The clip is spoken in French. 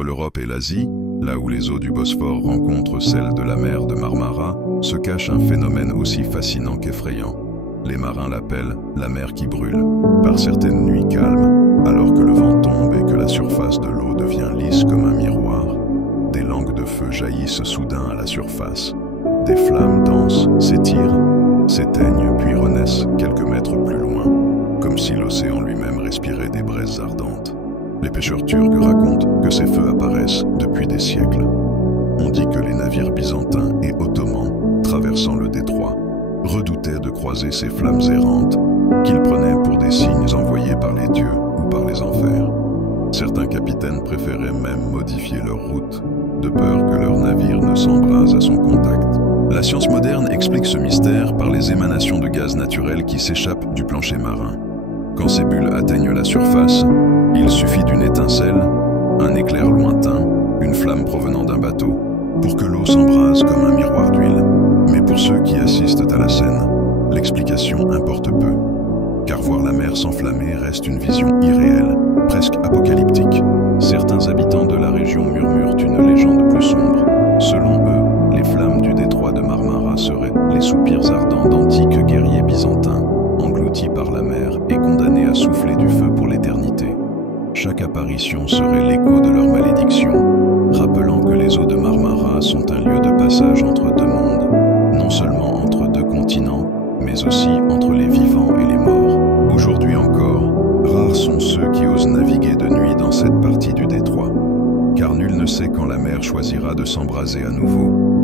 Entre l'Europe et l'Asie, là où les eaux du Bosphore rencontrent celles de la mer de Marmara, se cache un phénomène aussi fascinant qu'effrayant. Les marins l'appellent la mer qui brûle. Par certaines nuits calmes, alors que le vent tombe et que la surface de l'eau devient lisse comme un miroir, des langues de feu jaillissent soudain à la surface. Des flammes denses s'étirent, s'éteignent puis renaissent quelques mètres plus loin, comme si l'océan lui-même respirait des braises ardentes. Les pêcheurs turcs racontent que ces feux apparaissent depuis des siècles. On dit que les navires byzantins et ottomans, traversant le détroit, redoutaient de croiser ces flammes errantes qu'ils prenaient pour des signes envoyés par les dieux ou par les enfers. Certains capitaines préféraient même modifier leur route, de peur que leur navire ne s'embrase à son contact. La science moderne explique ce mystère par les émanations de gaz naturel qui s'échappent du plancher marin. Quand ces bulles atteignent la surface, il suffit d'une étincelle, un éclair lointain, une flamme provenant d'un bateau, pour que l'eau s'embrase comme un miroir d'huile. Mais pour ceux qui assistent à la scène, l'explication importe peu, car voir la mer s'enflammer reste une vision irréelle, presque apocalyptique. Certains habitants de la région murmurent une légende plus sombre. Selon eux, les flammes du détroit de Marmara seraient les soupirs ardents d'antiques guerriers byzantins, engloutis par la mer et condamnés à souffler du feu pour l'éternité. Chaque apparition serait l'écho de leur malédiction, rappelant que les eaux de Marmara sont un lieu de passage entre deux mondes, non seulement entre deux continents, mais aussi entre les vivants et les morts. Aujourd'hui encore, rares sont ceux qui osent naviguer de nuit dans cette partie du détroit, car nul ne sait quand la mer choisira de s'embraser à nouveau.